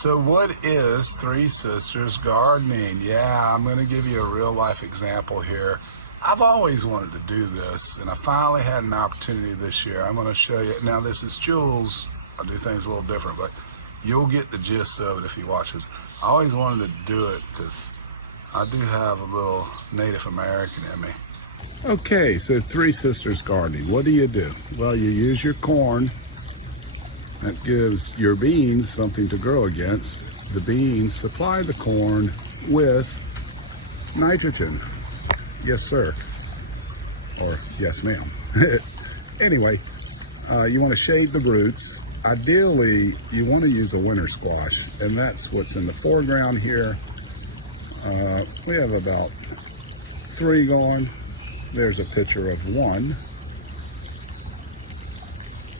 So what is Three Sisters Gardening? Yeah, I'm going to give you a real life example here. I've always wanted to do this, and I finally had an opportunity this year. I'm going to show you. Now, this is Jules. I do things a little different, but you'll get the gist of it if you watch this. I always wanted to do it because I do have a little Native American in me. Okay, so Three Sisters Gardening. What do? Well, you use your corn. That gives your beans something to grow against. The beans supply the corn with nitrogen. Yes, sir. Or yes, ma'am. Anyway, you want to shade the roots. Ideally, you want to use a winter squash, and that's what's in the foreground here. We have about 3 going. There's a picture of 1.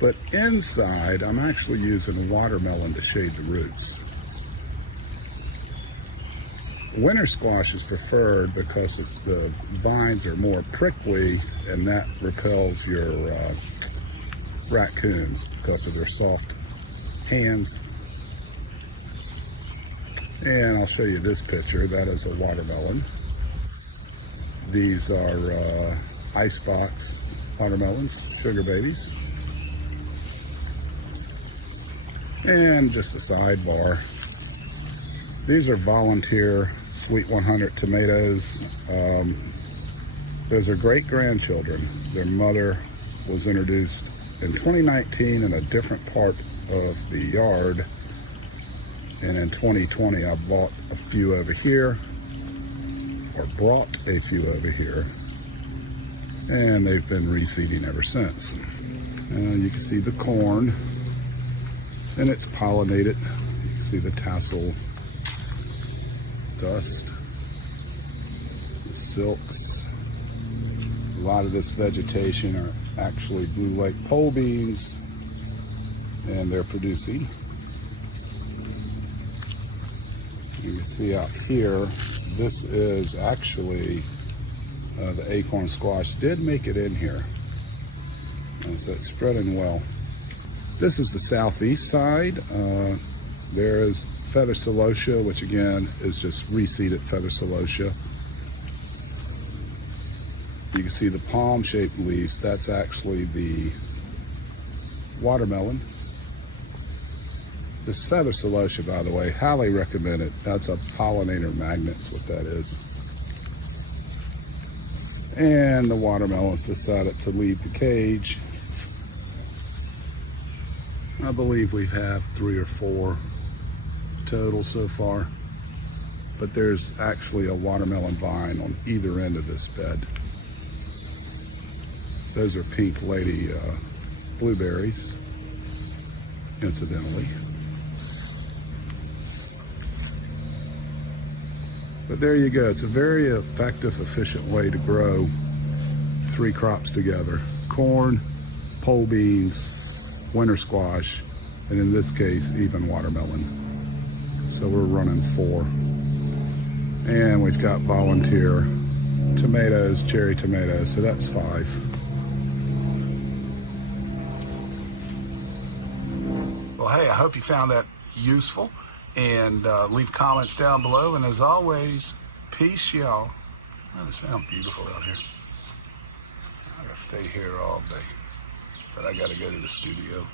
But inside, I'm actually using a watermelon to shade the roots. Winter squash is preferred because the vines are more prickly, and that repels your raccoons because of their soft hands. And I'll show you this picture. That is a watermelon. These are Icebox Watermelons, sugar babies. And just a sidebar, these are volunteer Sweet 100 tomatoes. Those are great grandchildren. Their mother was introduced in 2019 in a different part of the yard, and in 2020 I bought a few over here, or brought a few over here, and they've been reseeding ever since. You can see the corn, and it's pollinated. You can see the tassel dust, the silks. A lot of this vegetation are actually blue lake pole beans, and they're producing. You can see out here, this is actually the acorn squash did make it in here, and so it's spreading well. This is the southeast side. There is feather celosia, which again is just reseeded feather celosia. You can see the palm-shaped leaves. That's actually the watermelon. This feather celosia, by the way, highly recommend it. That's a pollinator magnet, is what that is. And the watermelons decided to leave the cage. I believe we have 3 or 4 total so far, but there's actually a watermelon vine on either end of this bed. Those are pink lady blueberries, incidentally. But there you go. It's a very effective, efficient way to grow 3 crops together: corn, pole beans, winter squash, and in this case, even watermelon. So we're running 4. And we've got volunteer tomatoes, cherry tomatoes, so that's 5. Well, hey, I hope you found that useful, and leave comments down below. And as always, peace, y'all. Man, it sounds beautiful out here. I gotta stay here all day, but I gotta go to the studio.